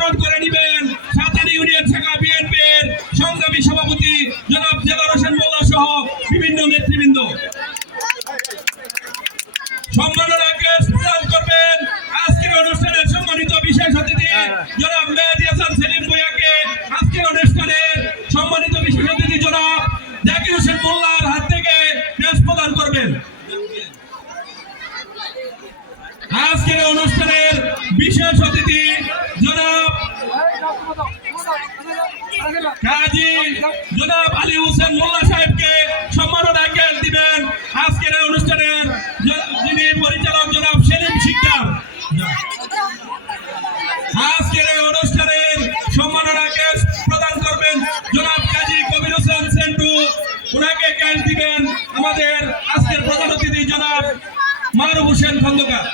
বরণ করে নেবেন। সাতারি ইউনিয়ন শাখা বিএনপির সংগ্রামী সভাপতি জনাব জেলার হোসেন মোল্লা সহ বিভিন্ন নেতৃবৃন্দ। প্রদান করবেন। আজকের অনুষ্ঠানের সম্মানিত বিশেষ অতিথি জনাব মেহেদি হাসান সেলিম ভুইয়াকে আজকের অনুষ্ঠানের সম্মানিত বিশেষ অতিথি জনাব জাকির হোসেন মোল্লার জনাব আলী হোসেন মোল্লা সাহেবকে সম্মাননা জ্ঞান দিবেন। আজকের এই যিনি পরিচালক জনাব সেলিম শিকদার। আজকের এই সম্মাননা জ্ঞান প্রদান করবেন জনাব কাজী কবির হোসেন সেন্টু। ওনাকে জ্ঞান দিবেন আমাদের আজকের প্রধান অতিথি জনাব মারুফ হোসেন খন্দকার।